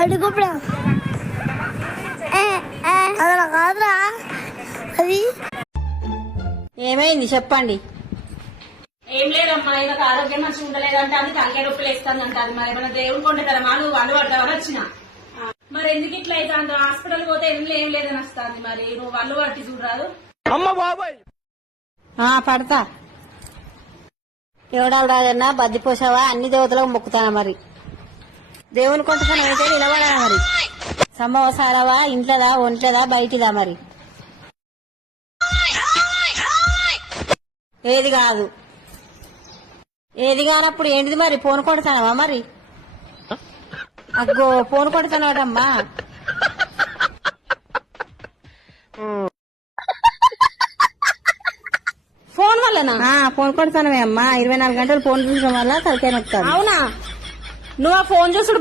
అడుగురా అలా కాదురా అది. ఏమైంది చెప్పండి. ఏం లేదమ్మా, ఈయనకు ఆరోగ్యం మంచిగా ఉండలేదంటే అది తలకాయ నొప్పులు వేస్తుందంట. అది మరి ఏమైనా దేవుని కొంటారమ్మా, నువ్వు వండు పడతావని వచ్చిన. మరి ఎందుకు ఇట్లా అవుతుంది? హాస్పిటల్ పోతే ఏం లేదని వస్తుంది. మరి నువ్వు వల్లు పట్టి చూడరాదు. పడతా. ఎవడాలు రాదన్నా బద్దిపోసావా అన్ని దేవతలకు మొక్కుతానా మరి. దేవుని కొంటసానం అయితే నిలబడా మరి. సంభవసారావా ఇంట్లోదా ఒంట్లేదా బయటిదా మరి. ఏది కాదు. ఏది కానప్పుడు ఏంటిది మరి? ఫోన్ కొడతానవా మరి? అగ్గో ఫోన్ కొడతానటమ్మా. ఫోన్ వల్లనా? ఫోన్ కొడతానవే అమ్మా. 24 గంటలు ఫోన్ చూసడం వల్ల తలకాయ నొక్కుతాను. అవునా? నువ్వు ఆ ఫోన్ చూసుడు